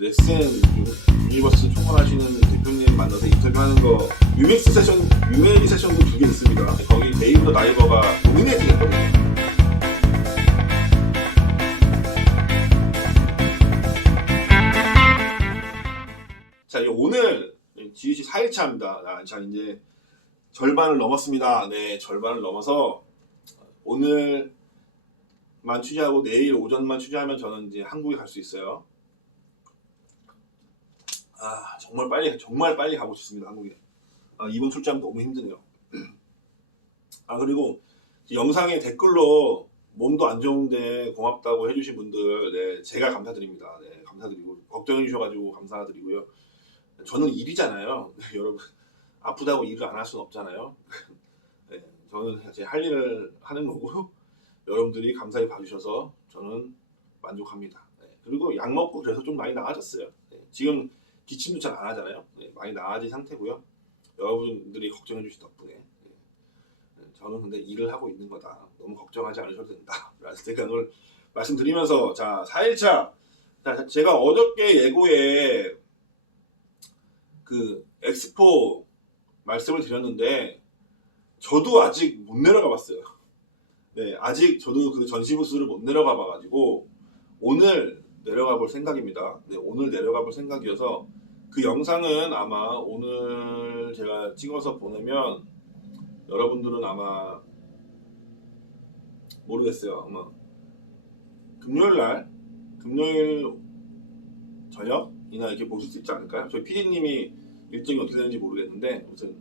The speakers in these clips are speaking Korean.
넥슨 유니버스 총괄하시는 대표님 만나서 인터뷰하는 거 유믹스 세션, 유메리 세션도 두 개 있습니다. 거기 데이브 나이버가 노미네이트 됐거든요. 자, 오늘 GUC 4일차입니다. 아, 자, 이제 절반을 넘었습니다. 네, 절반을 넘어서 오늘만 취재하고 내일 오전만 취재하면 저는 이제 한국에 갈 수 있어요. 아 정말 빨리 정말 빨리 가고 싶습니다 한국에. 아, 이번 출장 너무 힘드네요. 아 그리고 영상에 댓글로 몸도 안 좋은데 고맙다고 해주신 분들 네, 제가 감사드립니다. 네, 감사드리고 걱정해 주셔가지고 감사드리고요. 저는 일이잖아요. 네, 여러분 아프다고 일을 안 할 수는 없잖아요. 네, 저는 제 할 일을 하는 거고 여러분들이 감사히 봐주셔서 저는 만족합니다. 네, 그리고 약 먹고 그래서 좀 많이 나아졌어요. 네, 지금 기침도 잘 안 하잖아요. 네, 많이 나아진 상태고요. 여러분들이 걱정해 주신 덕분에 네, 네, 저는 근데 일을 하고 있는 거다. 너무 걱정하지 않으셔도 된다. 라는 생각을 말씀드리면서 자 4일차 자, 제가 어저께 예고에 그 엑스포 말씀을 드렸는데 저도 아직 못 내려가 봤어요. 네, 아직 저도 그 전시 부스를 못 내려가 봐가지고 오늘 내려가 볼 생각입니다. 네, 오늘 내려가 볼 생각이어서 그 영상은 아마 오늘 제가 찍어서 보내면 여러분들은 아마 모르겠어요. 아마 금요일 날, 금요일 저녁이나 이렇게 보실 수 있지 않을까요? 저희 PD님이 일정이 어떻게 되는지 모르겠는데 아무튼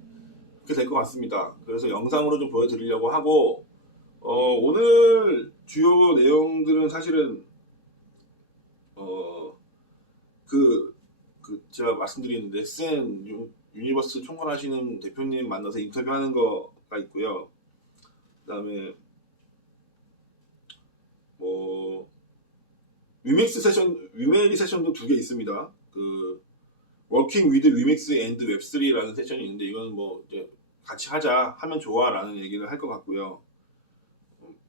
그렇게 될 것 같습니다. 그래서 영상으로 좀 보여드리려고 하고 어, 오늘 주요 내용들은 사실은 어, 그, 그, 제가 말씀드린 넥슨 유, 유니버스 총괄하시는 대표님 만나서 인터뷰하는 거가 있고요. 그 다음에, 뭐, 위믹스 세션, 위메리 세션도 두 개 있습니다. 그, 워킹 위드 위믹스 앤드 웹3라는 세션이 있는데, 이거는 뭐, 이제 같이 하자, 하면 좋아, 라는 얘기를 할 것 같고요.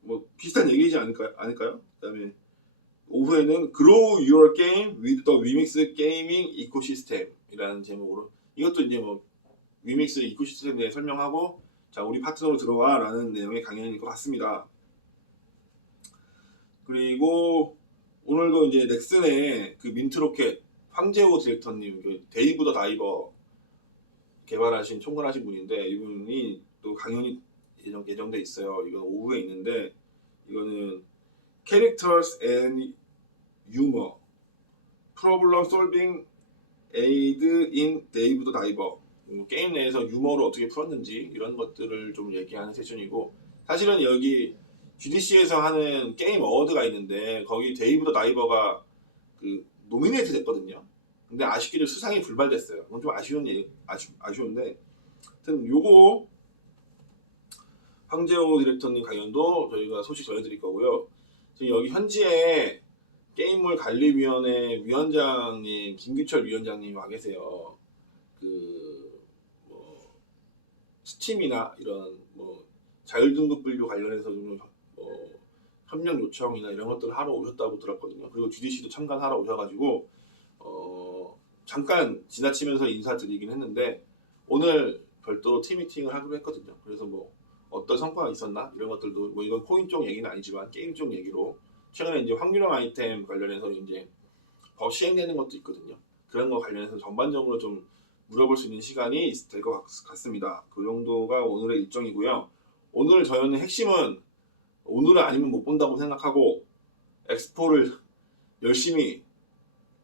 뭐, 비슷한 얘기이지 않을까요? 아닐까요? 그 다음에, 오후에는 Grow Your Game with the Remix Gaming Ecosystem이라는 제목으로 이것도 이제 뭐 위믹스 이코시스템에 대해 설명하고 자 우리 파트너로 들어와라는 내용의 강연일 것 같습니다. 그리고 오늘도 이제 넥슨의 그 민트로켓 황재호 디렉터님 그 데이브 더 다이버 개발하신 총괄하신 분인데 이분이 또 강연이 예정, 예정돼 있어요. 이건 오후에 있는데 이거는 Characters and Humor Problem Solving Aid in Dave Diver 뭐 게임 내에서 유머를 어떻게 풀었는지 이런 것들을 좀 얘기하는 세션이고 사실은 여기 GDC에서 하는 게임 어워드가 있는데 거기 데이브 더 다이버가 그 노미네이트 됐거든요. 근데 아쉽게도 수상이 불발됐어요. 그건 좀 아쉬운 일, 아쉬, 아쉬운데 하여튼 요거 황재호 디렉터님 강연도 저희가 소식 전해드릴 거고요. 지금 여기 현지에 게임물 관리위원회 위원장님 김규철 위원장님이 와 계세요. 그 뭐 스팀이나 이런 뭐 자율등급 분류 관련해서 좀 어, 협력 요청이나 이런 것들을 하러 오셨다고 들었거든요. 그리고 GDC도 참관 하러 오셔가지고 어, 잠깐 지나치면서 인사드리긴 했는데 오늘 별도로 팀 미팅을 하기로 했거든요. 그래서 뭐 어떤 성과가 있었나 이런 것들도 뭐 이건 코인 쪽 얘기는 아니지만 게임 쪽 얘기로 최근에 이제 확률형 아이템 관련해서 이제 법 시행되는 것도 있거든요. 그런 거 관련해서 전반적으로 좀 물어볼 수 있는 시간이 될 것 같습니다. 그 정도가 오늘의 일정이고요. 오늘 저희는 핵심은 오늘은 아니면 못 본다고 생각하고 엑스포를 열심히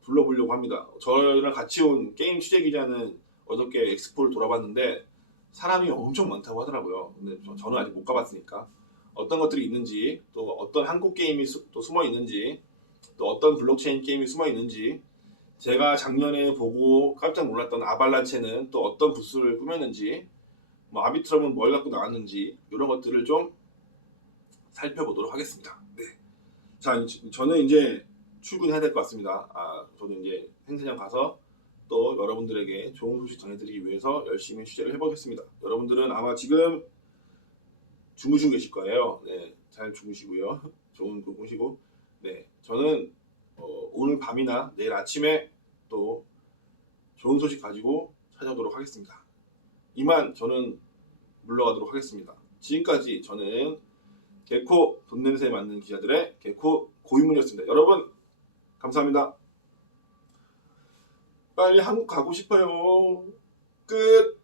불러보려고 합니다. 저희랑 같이 온 게임 취재 기자는 어저께 엑스포를 돌아봤는데 사람이 엄청 많다고 하더라고요. 근데 저- 저는 아직 못 가봤으니까 어떤 것들이 있는지 또 어떤 한국 게임이 수- 또 숨어 있는지 또 어떤 블록체인 게임이 숨어 있는지 제가 작년에 보고 깜짝 놀랐던 아발란체는 또 어떤 부스를 꾸몄는지 뭐 아비트럼은 뭘 갖고 나왔는지 이런 것들을 좀 살펴보도록 하겠습니다. 네. 자, 이- 저는 이제 출근해야 될 것 같습니다. 아, 저는 이제 행사장 가서 또 여러분들에게 좋은 소식 전해드리기 위해서 열심히 취재를 해보겠습니다. 여러분들은 아마 지금 주무시고 계실 거예요. 네, 잘 주무시고요. 좋은 꿈 꾸시고. 네, 저는 어, 오늘 밤이나 내일 아침에 또 좋은 소식 가지고 찾아오도록 하겠습니다. 이만 저는 물러가도록 하겠습니다. 지금까지 저는 개코 돈 냄새 맡는 기자들의 개코 고인물이었습니다. 여러분 감사합니다. 빨리 한국 가고 싶어요. 끝.